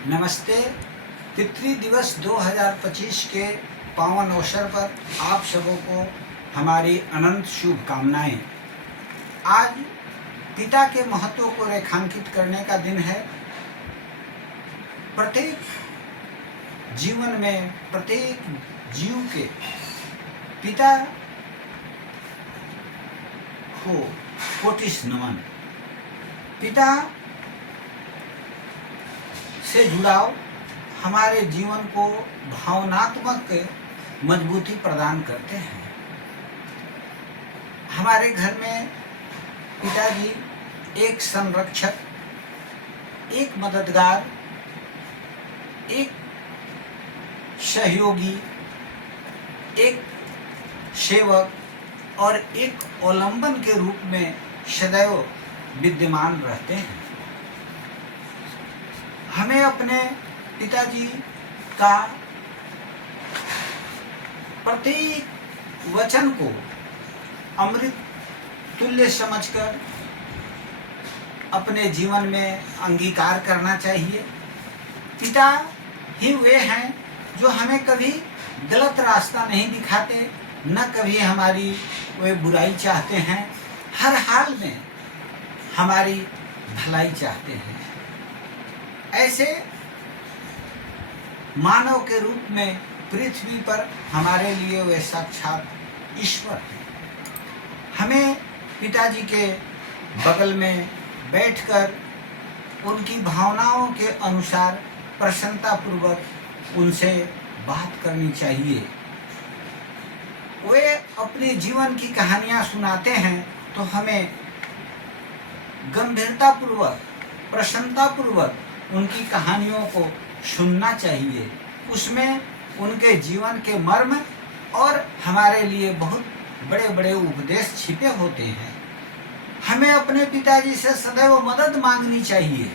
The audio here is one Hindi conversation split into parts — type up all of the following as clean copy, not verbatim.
नमस्ते। पितृ दिवस 2025 के पावन अवसर पर आप सबों को हमारी अनंत शुभकामनाएं। आज पिता के महत्व को रेखांकित करने का दिन है। प्रत्येक जीवन में प्रत्येक जीव के पिता को कोटिश नमन। पिता से जुड़ाव हमारे जीवन को भावनात्मक मजबूती प्रदान करते हैं। हमारे घर में पिताजी एक संरक्षक, एक मददगार, एक सहयोगी, एक सेवक और एक अवलंबन के रूप में सदैव विद्यमान रहते हैं। हमें अपने पिताजी का प्रत्येक वचन को अमृत तुल्य समझकर अपने जीवन में अंगीकार करना चाहिए। पिता ही वे हैं जो हमें कभी गलत रास्ता नहीं दिखाते, न कभी हमारी वे बुराई चाहते हैं, हर हाल में हमारी भलाई चाहते हैं। ऐसे मानव के रूप में पृथ्वी पर हमारे लिए वे साक्षात ईश्वर हैं। हमें पिताजी के बगल में बैठकर उनकी भावनाओं के अनुसार प्रसन्नतापूर्वक उनसे बात करनी चाहिए। वे अपने जीवन की कहानियाँ सुनाते हैं तो हमें गंभीरतापूर्वक, प्रसन्नतापूर्वक उनकी कहानियों को सुनना चाहिए। उसमें उनके जीवन के मर्म और हमारे लिए बहुत बड़े बड़े उपदेश छिपे होते हैं। हमें अपने पिताजी से सदैव मदद मांगनी चाहिए।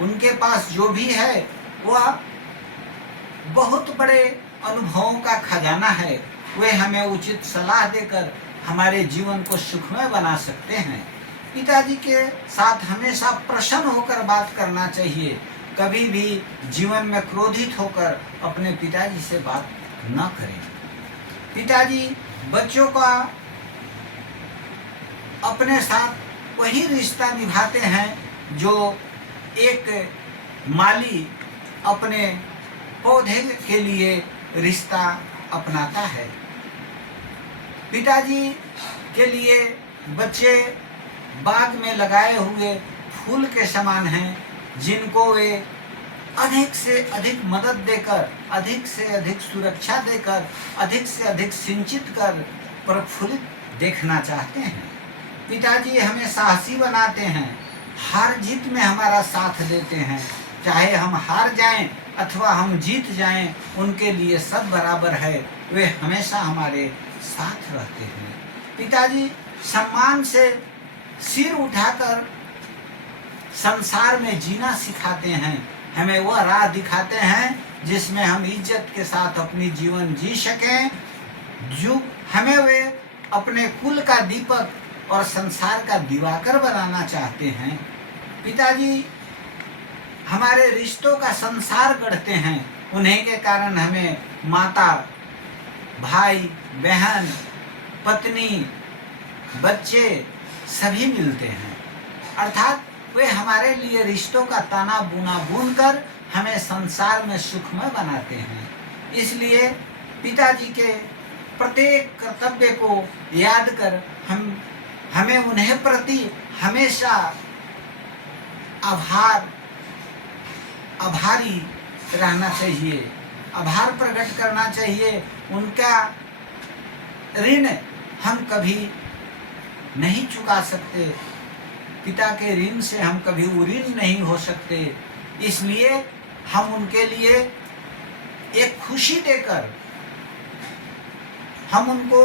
उनके पास जो भी है वह बहुत बड़े अनुभवों का खजाना है। वे हमें उचित सलाह देकर हमारे जीवन को सुखमय बना सकते हैं। पिताजी के साथ हमेशा प्रसन्न होकर बात करना चाहिए। कभी भी जीवन में क्रोधित होकर अपने पिताजी से बात न करें। पिताजी बच्चों का अपने साथ वही रिश्ता निभाते हैं जो एक माली अपने पौधे के लिए रिश्ता अपनाता है। पिताजी के लिए बच्चे बाग में लगाए हुए फूल के समान हैं, जिनको वे अधिक से अधिक मदद देकर, अधिक से अधिक सुरक्षा देकर, अधिक से अधिक सिंचित कर प्रफुल्लित देखना चाहते हैं। पिताजी हमें साहसी बनाते हैं, हार जीत में हमारा साथ देते हैं। चाहे हम हार जाएं अथवा हम जीत जाएं, उनके लिए सब बराबर है। वे हमेशा हमारे साथ रहते हैं। पिताजी सम्मान से सिर उठाकर संसार में जीना सिखाते हैं। हमें वह राह दिखाते हैं जिसमें हम इज्जत के साथ अपनी जीवन जी सकें। जो हमें वे अपने कुल का दीपक और संसार का दिवाकर बनाना चाहते हैं। पिताजी हमारे रिश्तों का संसार गढ़ते हैं। उन्हीं के कारण हमें माता, भाई, बहन, पत्नी, बच्चे सभी मिलते हैं। अर्थात वे हमारे लिए रिश्तों का ताना बुना बुनकर हमें संसार में सुखमय बनाते हैं। इसलिए पिताजी के प्रत्येक कर्तव्य को याद कर हमें उन्हें प्रति हमेशा आभारी रहना चाहिए, आभार प्रकट करना चाहिए। उनका ऋण हम कभी नहीं चुका सकते। पिता के ऋण से हम कभी उऋण नहीं हो सकते। इसलिए हम उनके लिए एक खुशी देकर, हम उनको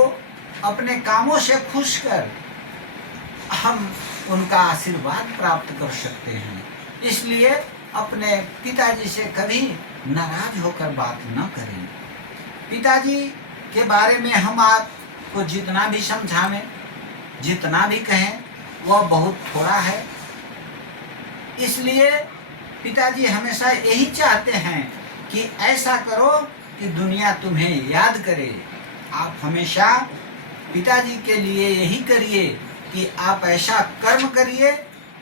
अपने कामों से खुश कर हम उनका आशीर्वाद प्राप्त कर सकते हैं। इसलिए अपने पिताजी से कभी नाराज होकर बात न करें। पिताजी के बारे में हम आपको जितना भी समझावें, जितना भी कहें, वह बहुत थोड़ा है। इसलिए पिताजी हमेशा यही चाहते हैं कि ऐसा करो कि दुनिया तुम्हें याद करे। आप हमेशा पिताजी के लिए यही करिए कि आप ऐसा कर्म करिए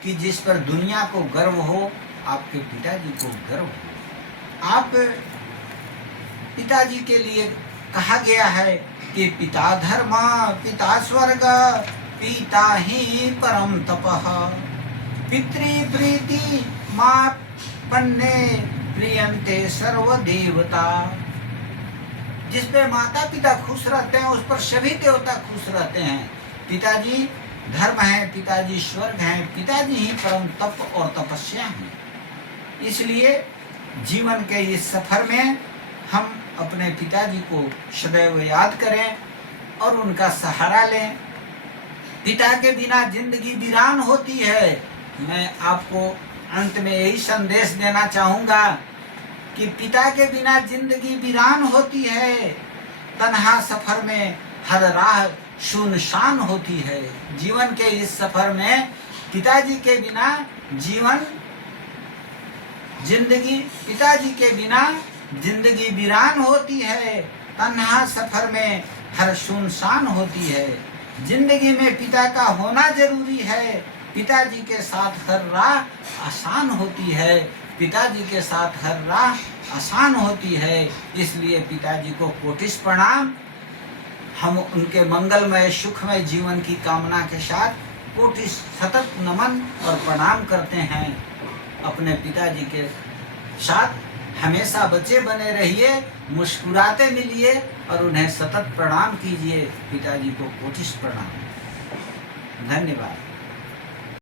कि जिस पर दुनिया को गर्व हो, आपके पिताजी को गर्व हो। आप पिताजी के लिए कहा गया है कि पिता धर्म पिता स्वर्ग पिता ही परम तपः, पितृ प्रीति मां पन्ने प्रियंते सर्व देवता। जिस पे माता पिता खुश रहते हैं उस पर सभी देवता खुश रहते हैं। पिताजी धर्म है, पिताजी स्वर्ग है, पिताजी ही परम तप और तपस्या है। इसलिए जीवन के इस सफर में हम अपने पिताजी को सदैव याद करें और उनका सहारा लें। पिता के बिना जिंदगी वीरान होती है। मैं आपको अंत में यही संदेश देना चाहूँगा कि पिता के बिना जिंदगी वीरान होती है। तन्हा सफर में हर राह सुनसान होती है। जीवन के इस सफर में पिताजी के बिना पिताजी के बिना जिंदगी वीरान होती है। तन्हा सफर में हर सुनसान होती है। जिंदगी में पिता का होना जरूरी है। पिताजी के साथ हर राह आसान होती है। पिताजी के साथ हर राह आसान होती है। इसलिए पिताजी को कोटिश प्रणाम। हम उनके मंगलमय सुखमय जीवन की कामना के साथ कोटिश सतत नमन और प्रणाम करते हैं। अपने पिताजी के साथ हमेशा बचे बने रहिए, मुस्कुराते मिलिए और उन्हें सतत प्रणाम कीजिए। पिताजी को कोटिश प्रणाम। धन्यवाद।